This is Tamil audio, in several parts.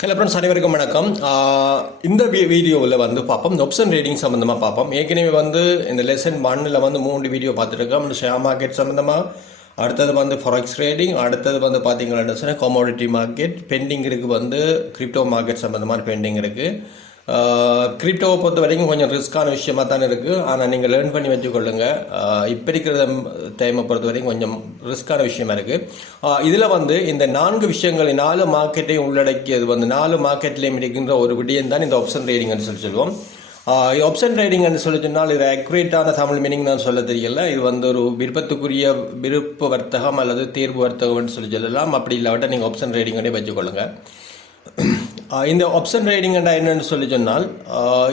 ஹலோ ஃப்ரெண்ட்ஸ், அனைவருக்கும் வணக்கம். இந்த வீடியோவில் வந்து பார்ப்போம், ஆப்ஷன் ட்ரேடிங் சம்மந்தமாக பார்ப்போம். ஏற்கனவே வந்து இந்த லெசன் 1ல் வந்து 3 வீடியோ பார்த்துருக்கோம். இந்த ஷேர் மார்க்கெட் சம்மந்தமாக, அடுத்தது வந்து ஃபாரெக்ஸ் ட்ரேடிங், அடுத்தது வந்து பார்த்தீங்கன்னா சொன்னால் கமோடிட்டி மார்க்கெட் பெண்டிங் இருக்குது, வந்து கிரிப்டோ மார்க்கெட் சம்மந்தமான பெண்டிங் இருக்குது. கிரிப்டோவை பொறுத்த வரைக்கும் கொஞ்சம் ரிஸ்க்கான விஷயமாக தான் இருக்குது. ஆனால் நீங்கள் லேர்ன் பண்ணி வச்சுக்கொள்ளுங்க. இப்போ இருக்கிற டைமை பொறுத்த வரைக்கும் கொஞ்சம் ரிஸ்க்கான விஷயமா இருக்குது. இதில் வந்து இந்த 4 விஷயங்கள் 4 மார்க்கெட்டையும் உள்ளடக்கியது வந்து 4 மார்க்கெட்லேயும் இருக்கின்ற ஒரு விடயம் தான் இந்த ஆப்ஷன் ட்ரேடிங்னு சொல்லுவோம். ஆப்ஷன் ட்ரேடிங்னு சொல்லி சொன்னால் இது அக்யூரேட்டான தமிழ் மீனிங் நான் சொல்ல தெரியல. இது வந்து ஒரு விருப்ப வர்த்தகம் அல்லது தேர்வு வர்த்தகம்னு சொல்லலாம். அப்படி இல்லாவிட்டால் நீங்கள் ஆப்ஷன் ட்ரேடிங்கோடய வச்சுக்கொள்ளுங்க. இந்த ஆப்ஷன் ட்ரேடிங் என்னன்னு சொல்லி சொன்னால்,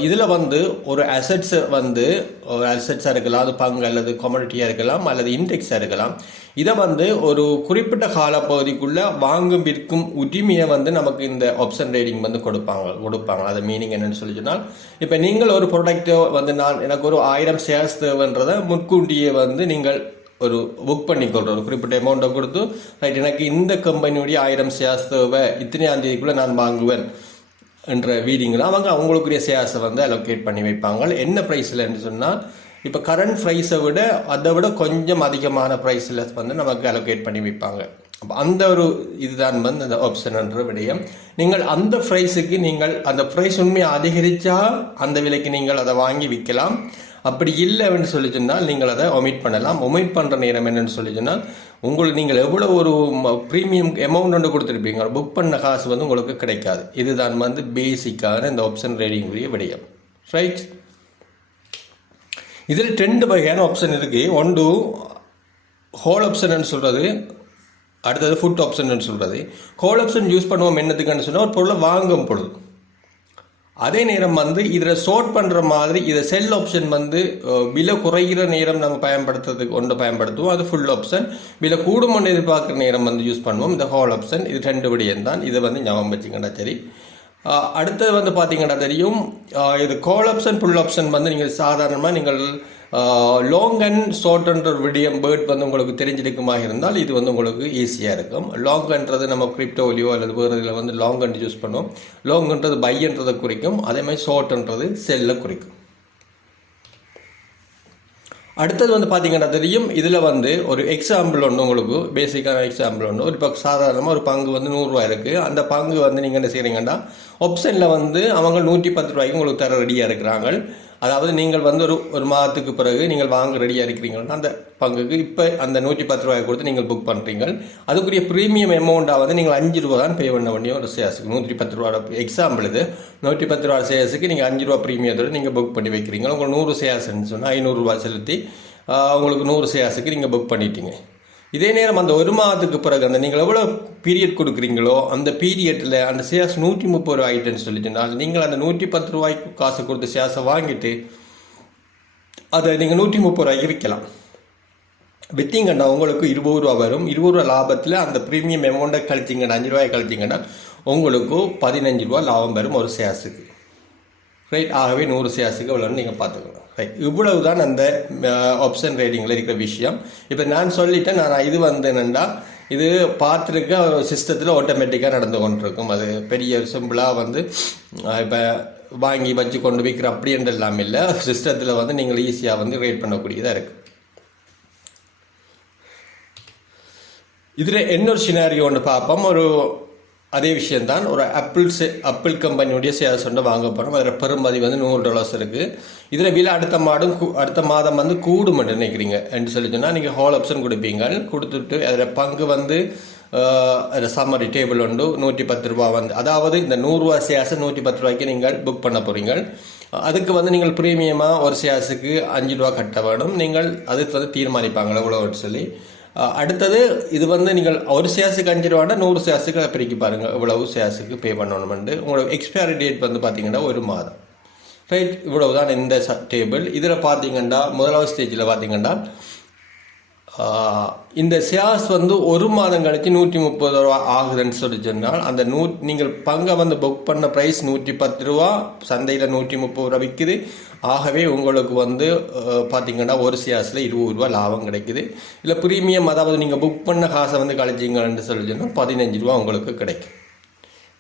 இதில் வந்து ஒரு அசெட்ஸை வந்து ஒரு அசெட்ஸாக இருக்கலாம், அது பங்கு அல்லது கமோடிட்டியாக இருக்கலாம் அல்லது இண்டெக்ஸாக இருக்கலாம். இதை வந்து ஒரு குறிப்பிட்ட காலப்பகுதிக்குள்ளே வாங்கும் விற்கும் உரிமையை வந்து நமக்கு இந்த ஆப்ஷன் ட்ரேடிங் வந்து கொடுப்பாங்க. அது மீனிங் என்னன்னு சொல்லி சொன்னால், இப்போ நீங்கள் ஒரு ப்ராடக்ட்டை வந்து எனக்கு ஒரு 1000 ஷேர்ஸ் தேவைன்றதை முன்கூட்டியே வந்து நீங்கள் ஒரு புக் பண்ணிக்கொள்கிற ஒரு குறிப்பிட்ட அமௌண்ட்டை கொடுத்து, ரைட் எனக்கு இந்த கம்பெனியுடைய 1000 ஷேர்ஸ் தேவை, இத்தனையாம் தேதிக்குள்ளே நான் வாங்குவேன் என்ற வீடிங்கில் அவங்களுக்குரிய ஷேர்ஸை வந்து அலோகேட் பண்ணி வைப்பாங்க. என்ன ப்ரைஸில்ன்னு சொன்னால், இப்போ கரண்ட் ப்ரைஸை விட அதை விட கொஞ்சம் அதிகமான ப்ரைஸில் வந்து நமக்கு அலோகேட் பண்ணி வைப்பாங்க. அப்போ அந்த ஒரு இதுதான் வந்து அந்த ஆப்ஷன்ன்ற விடயம். நீங்கள் அந்த ப்ரைஸுக்கு நீங்கள் அந்த ப்ரைஸ் உண்மையை அதிகரித்தா அந்த விலைக்கு நீங்கள் அதை வாங்கி விற்கலாம். அப்படி இல்லைன்னு சொல்லி சொன்னால் நீங்கள் அதை ஒமிட் பண்ணலாம். ஒமிட் பண்ணுற நேரம் என்னென்னு சொல்லி சொன்னால், உங்களுக்கு நீங்கள் எவ்வளோ ஒரு ப்ரீமியம் அமௌண்ட் ஒன்று கொடுத்துருப்பீங்க, புக் பண்ண காசு வந்து உங்களுக்கு கிடைக்காது. இதுதான் வந்து பேசிக்கான இந்த ஆப்ஷன் ட்ரேடிங் உரிய விடயம், ரைட்? இதில் 2 வகையான ஆப்ஷன் இருக்குது. ஒன்று ஹோல் ஆப்ஷன் சொல்கிறது, அடுத்தது ஃபுட் ஆப்ஷன் சொல்கிறது. ஹோல் ஆப்ஷன் யூஸ் பண்ணுவோம் என்னதுக்குன்னு சொன்னால், ஒரு பொருளை வாங்கும் பொழுது. அதே நேரம் வந்து இதில் ஷார்ட் பண்ணுற மாதிரி இதை செல் ஆப்ஷன் வந்து விலை குறைகிற நேரம் நம்ம பயன்படுத்துவோம். அது ஃபுல் ஆப்ஷன். விலை கூடுமன்னு எதிர்பார்க்குற நேரம் வந்து யூஸ் பண்ணுவோம். இந்த ஹோல் ஆப்ஷன். இது 2 விடயம் தான். இதை வந்து ஞாபகம் வச்சுக்கண்டா சரி. அடுத்தது வந்து பார்த்தீங்கன்னா தெரியும், இது கால் ஆப்ஷன் ஃபுல் ஆப்ஷன் வந்து நீங்கள் சாதாரணமாக நீங்கள் லாங் அண்ட் ஷார்ட்ன்ற விடயம் பேர்ட் வந்து உங்களுக்கு தெரிஞ்சிருக்குமாக இருந்தால் இது வந்து உங்களுக்கு ஈஸியாக இருக்கும். லாங்ன்றது நம்ம கிரிப்டோலியோ அல்லது வேறு இதில் வந்து லாங் அண்ட் யூஸ் பண்ணுவோம். லாங்ன்றது பைன்றதை குறிக்கும், அதே மாதிரி ஷார்ட்ன்றது செல்லை குறிக்கும். அடுத்தது வந்து பார்த்தீங்கன்னா தெரியும், இதில் வந்து ஒரு எக்ஸாம்பிள் ஒன்று, உங்களுக்கு பேசிக்கான எக்ஸாம்பிள் ஒன்று. ஒரு இப்போ சாதாரணமாக ஒரு பங்கு வந்து 100 ரூபா இருக்குது. அந்த பங்கு வந்து நீங்கள் என்ன செய்கிறீங்கன்னா, ஆப்ஷனில் வந்து அவங்க 110 ரூபாய்க்கு உங்களுக்கு தர ரெடியாக இருக்கிறாங்க. அதாவது நீங்கள் வந்து ஒரு மாதத்துக்கு பிறகு நீங்கள் வாங்க ரெடியாக இருக்கிறீங்கன்னா அந்த பங்குக்கு இப்போ அந்த 110 ரூபாய் கொடுத்து நீங்கள் புக் பண்ணுறீங்க. அதுக்குரிய ப்ரீமியம் அமௌண்ட்டாக வந்து நீங்கள் 5 ரூபா தான் பே பண்ண வேண்டிய ஒரு ஷேர்ஸுக்கு. 110 ரூபா எக்ஸாம்பிள் இது. 110 ரூபா ஷேர்ஸுக்கு நீங்கள் 5 ரூபா ப்ரீமியத்தோடு நீங்கள் புக் பண்ணி வைக்கிறீங்க. உங்களுக்கு 100 ஷேர்ஸ்ன்னு சொன்னால் 500 ரூபா செலுத்தி உங்களுக்கு 100 ஷேர்ஸுக்கு நீங்கள் புக் பண்ணிட்டீங்க. இதே நேரம் அந்த ஒரு மாதத்துக்கு பிறகு அந்த நீங்கள் எவ்வளோ பீரியட் கொடுக்குறீங்களோ அந்த பீரியட்டில் அந்த ஷேர்ஸ் 130 ரூபா ஆகிட்டுன்னு சொல்லிட்டுனால் நீங்கள் அந்த 110 ரூபாய்க்கு காசு கொடுத்து ஷேர்ஸை வாங்கிட்டு அதை நீங்கள் 130 ரூபாய்க்கு விற்கலாம். விற்றீங்கன்னா உங்களுக்கு 20 ரூபா வரும். 20 ரூபா லாபத்தில் அந்த ப்ரீமியம் அமௌண்ட்டை கழிச்சிங்கன்னா 5 ரூபாய் கழிச்சிங்கன்னா உங்களுக்கு 15 ரூபா லாபம் வரும் ஒரு ஷேர்ஸுக்கு, ரைட்? ஆகவே 100 ஷேர்ஸுக்கு எவ்வளோன்னு நீங்கள் பார்த்துக்கணும், ரைட்? இவ்வளவு தான் அந்த ஆப்ஷன் ட்ரேடிங்கில் இருக்கிற விஷயம். இப்போ நான் சொல்லிட்டேன். நான் இது வந்து என்னென்னா, இது பார்த்துருக்க ஒரு சிஸ்டத்தில் ஆட்டோமேட்டிக்காக நடந்து கொண்டிருக்கும். அது பெரிய சிம்பிளாக வந்து இப்போ வாங்கி வச்சு கொண்டு விற்கிற அப்படின்ற எல்லாம் இல்லை. சிஸ்டத்தில் வந்து நீங்கள் ஈஸியாக வந்து ரேட் பண்ணக்கூடியதாக இருக்குது. இதில் இன்னொரு சினாரியோ ஒன்று பார்ப்போம். அதே விஷயந்தான். ஒரு ஆப்பிள் கம்பெனியுடைய ஷேர்ஸ் ஒன்று வாங்க போகிறோம். அதில் பெருமதி வந்து $100 இருக்குது. இதில் விலை அடுத்த மாதம் வந்து கூடும் நினைக்கிறீங்க என்று சொல்லி சொன்னால் நீங்கள் ஹோல் ஆப்ஷன் கொடுப்பீங்க. கொடுத்துட்டு அதில் பங்கு வந்து அதில் சம்மரி டேபிள் உண்டு. 110 ரூபா வந்து, அதாவது இந்த 100 ரூபா ஷேர்ஸை 110 ரூபாய்க்கு நீங்கள் புக் பண்ண போகிறீங்க. அதுக்கு வந்து நீங்கள் ப்ரீமியமாக ஒரு ஷேர்ஸுக்கு 5 ரூபா கட்ட வேணும். நீங்கள் அதுக்கு வந்து தீர்மானிப்பாங்க எவ்வளோன்னு சொல்லி. அடுத்தது இது வந்து நீங்கள் ஒரு ஷேர்ஸுக்கு 5 ரூபாண்டா 100 ஷேர்ஸுக்கு பிரிக்கி பாருங்கள் இவ்வளவு ஷேர்ஸுக்கு பே பண்ணணும்னு. உங்களோட எக்ஸ்பயரி டேட் வந்து பார்த்தீங்கன்னா 1 மாதம், ரைட்? இவ்வளவு தான் இந்த டேபிள். இதில் பார்த்தீங்கன்னா முதலாவது ஸ்டேஜில் பார்த்தீங்கன்னா இந்த ஷேர்ஸ் வந்து 1 மாதம் கழிச்சு 130 ரூபா ஆகுதுன்னு சொல்லி சொன்னால் அந்த நீங்கள் பங்கை வந்து புக் பண்ண ப்ரைஸ் 110 ரூபா, சந்தையில் 130 ரூபா விற்குது. ஆகவே உங்களுக்கு வந்து பார்த்தீங்கன்னா ஒரு ஷேர்ஸில் 20 ரூபா லாபம் கிடைக்குது. இல்லை ப்ரீமியம், அதாவது நீங்கள் புக் பண்ண காசை வந்து கழிச்சிங்கன்னு சொல்லி சொன்னால் 15 ரூபா உங்களுக்கு கிடைக்கும்.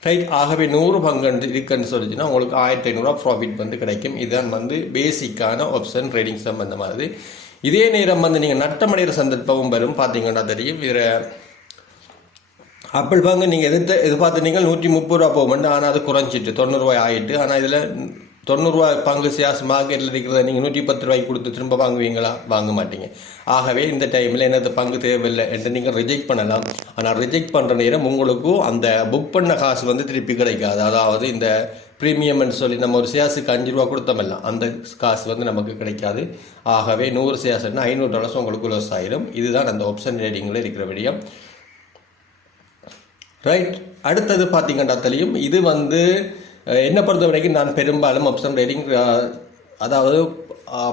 ரைட். ஆகவே 100 பங்கு இருக்குன்னு சொல்லிச்சுன்னா உங்களுக்கு 1500 ப்ராஃபிட் வந்து கிடைக்கும். இதுதான் வந்து பேசிக்கான ஆப்ஷன் ட்ரேடிங் சம்பந்தமானது. இதே நேரம் வந்து நீங்கள் நட்டமடைகிற சந்தர்ப்பமும் வரும். பார்த்தீங்கன்னா தெரியும். இதில் ஆப்பிள் பங்கு நீங்கள் எதிர்பார்த்துனீங்க 130 ரூபா போகும்போது, ஆனால் அது குறைஞ்சிட்டு 90 ரூபாய் ஆகிட்டு. ஆனால் இதில் 90 ரூபா பங்கு ஷேர்ஸ் மார்க்கெட்டில் இருக்கிறத நீங்கள் 110 ரூபாய்க்கு கொடுத்து திரும்ப வாங்குவீங்களா? வாங்க மாட்டீங்க. ஆகவே இந்த டைமில் எனது பங்கு தேவையில்லை என்று நீங்கள் ரிஜெக்ட் பண்ணலாம். ஆனால் ரிஜெக்ட் பண்ணுற நேரம் உங்களுக்கும் அந்த புக் பண்ண காசு வந்து திருப்பி கிடைக்காது. அதாவது இந்த ப்ரீமியம்னு சொல்லி நம்ம ஒரு ஷேர்ஸுக்கு 5 ரூபா கொடுத்தோம்ல, அந்த காசு வந்து நமக்கு கிடைக்காது. ஆகவே 100 ஷேர்ஸ்னா $500 உங்களுக்கு லாஸ் ஆயிடும். இதுதான் அந்த ஆப்ஷன் ட்ரேடிங்கில் இருக்கிற விடயம். ரைட். அடுத்தது பார்த்தீங்கன்னா தெரியும். இது வந்து என்னை பொறுத்த வரைக்கும் நான் பெரும்பாலும் ஆப்ஷன் ட்ரேடிங், அதாவது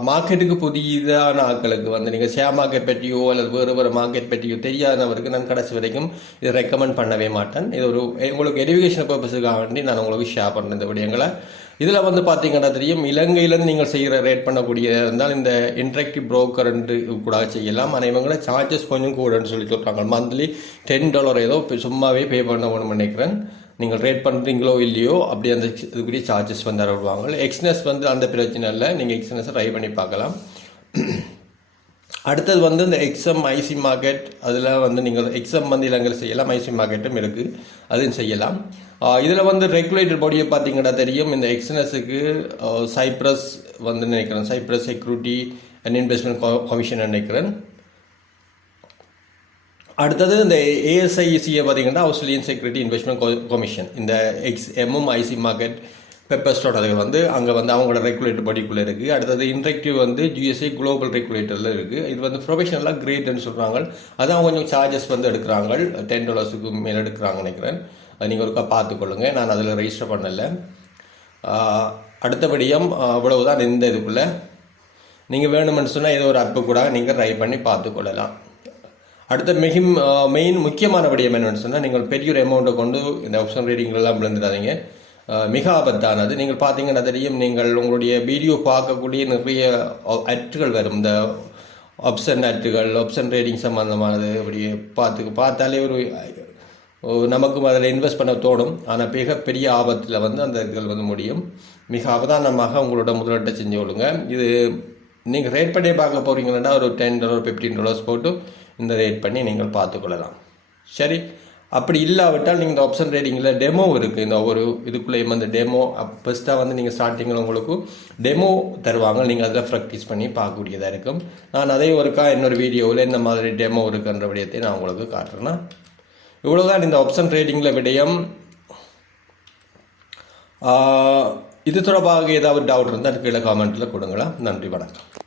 மார்க்கெட்டுக்கு புதிதான ஆட்களுக்கு வந்து நீங்கள் ஷேர் மார்க்கெட் பற்றியோ அல்லது வேறு மார்க்கெட் பற்றியோ தெரியாதவருக்கு நான் கடைசி வரைக்கும் இதை ரெக்கமெண்ட் பண்ணவே மாட்டேன். இது ஒரு உங்களுக்கு எஜுகேஷன் பர்பஸுக்காக வேண்டி நான் உங்களுக்கு ஷேர் பண்ணுறேன் இந்த விடயங்களை. இதில் வந்து பார்த்தீங்கன்னா தெரியும், இலங்கையிலேருந்து நீங்கள் செய்கிற ரேட் பண்ணக்கூடிய இருந்தால் இந்த இன்ட்ராக்டிவ் ப்ரோக்கர்ன்ட்டு கூட செய்யலாம். ஆனால் இவங்கள சார்ஜஸ் கொஞ்சம் கூடன்னு சொல்லி சொல்கிறாங்க. மந்த்லி $10 ஏதோ சும்மாவே பே பண்ண வேணும்னு நினைக்கிறேன். நீங்கள் ரேட் பண்ணுறீங்களோ இல்லையோ அப்படி அந்த இதுக்குரிய சார்ஜஸ் வந்து வருவாங்க. எக்ஸ்னஸ் வந்து அந்த பிரச்சனை இல்லை, நீங்கள் எக்ஸ்னஸை ட்ரை பண்ணி பார்க்கலாம். அடுத்தது வந்து இந்த எக்ஸ்எம் ஐசி மார்க்கெட், அதில் வந்து நீங்கள் எக்ஸ்எம் வந்து இலங்கையில் செய்யலாம், ஐசி மார்க்கெட்டும் இருக்குது, அதையும் செய்யலாம். இதில் வந்து ரெகுலேட்டர் பாடியை பார்த்தீங்கன்னா தெரியும். இந்த எக்ஸ்என்எஸுக்கு சைப்ரஸ் வந்து நினைக்கிறேன், Cyprus security and investment commission நினைக்கிறேன். அடுத்தது இந்த ஏஎஸ்ஐசியை பார்த்தீங்கன்னா ஆஸ்திரேலியன் செக்யூரிட்டி இன்வெஸ்ட்மெண்ட் கமிஷன். இந்த எக்ஸ்எம்மும் ஐசி மார்க்கெட் பெப்பர்ஸ்டோட அது வந்து அங்கே வந்து அவங்களோட ரெகுலேட்டர் படிக்குள்ளே இருக்குது. அடுத்தது இன்ட்ராக்டிவ் வந்து யூஎஸ்ஏ குளோபல் ரெகுலேட்டரில் இருக்குது. இது வந்து ப்ரொஃபஷனலாக கிரேட்னு சொல்கிறாங்க. அதான் கொஞ்சம் சார்ஜஸ் வந்து எடுக்கிறாங்க, $10 மேலே எடுக்கிறாங்க நினைக்கிறேன். அது நீங்கள் ஒருக்கா பார்த்துக்கொள்ளுங்க. நான் அதில் ரெஜிஸ்டர் பண்ணலை. அடுத்தபடியும் அவ்வளவுதான். இந்த இதுக்குள்ளே நீங்கள் வேணுமென்னு சொன்னால் ஏதோ ஒரு அப்பு கூட நீங்கள் ட்ரை பண்ணி பார்த்துக்கொள்ளலாம். அடுத்த மெயின் முக்கியமான விடயம் என்னென்னு சொன்னால், நீங்கள் பெரிய ஒரு அமௌண்ட்டை கொண்டு இந்த ஆப்ஷன் ட்ரேடிங்லாம் விழுந்துடாதீங்க. மிக ஆபத்தானது. நீங்கள் பார்த்தீங்கன்னா தெரியும், நீங்கள் உங்களுடைய வீடியோ பார்க்கக்கூடிய நிறைய அட்டுகள் வரும். இந்த ஆப்ஷன் அட்டுகள், ஆப்ஷன் ட்ரேடிங் சம்மந்தமானது அப்படி பார்த்தாலே ஒரு நமக்கும் அதில் இன்வெஸ்ட் பண்ண தோணும். ஆனால் மிகப்பெரிய ஆபத்தில் வந்து அந்த இதுகள் வந்து முடியும். மிக அவதானமாக உங்களோட முதலீட்டை செஞ்சு கொள்ளுங்க. இது நீங்கள் ரேட் பண்ணி பார்க்க போகிறீங்கன்னா ஒரு $10 $15 போட்டு இந்த ரேட் பண்ணி நீங்கள் பார்த்துக்கொள்ளலாம். சரி, அப்படி இல்லாவிட்டால் நீங்கள் இந்த ஆப்ஷன் ட்ரேடிங்கில் டெமோ இருக்குது. இந்த ஒரு இதுக்குள்ளேயும் அந்த டெமோ ஃபஸ்ட்டாக வந்து நீங்கள் ஸ்டார்டிங்கில் உங்களுக்கு டெமோ தருவாங்க. நீங்கள் அதில் ப்ராக்டிஸ் பண்ணி பார்க்கக்கூடியதாக இருக்கும். நான் அதே ஒருக்கா இன்னொரு வீடியோவில் இந்த மாதிரி டெமோ இருக்குன்ற விடயத்தை நான் உங்களுக்கு காட்டுறேன்னா, இவ்வளோதான் இந்த ஆப்ஷன் ட்ரேடிங்கில் விடயம். இது தொடர்பாக ஏதாவது டவுட் இருந்தால் கீழே காமெண்ட்டில் கொடுங்களா. நன்றி, வணக்கம்.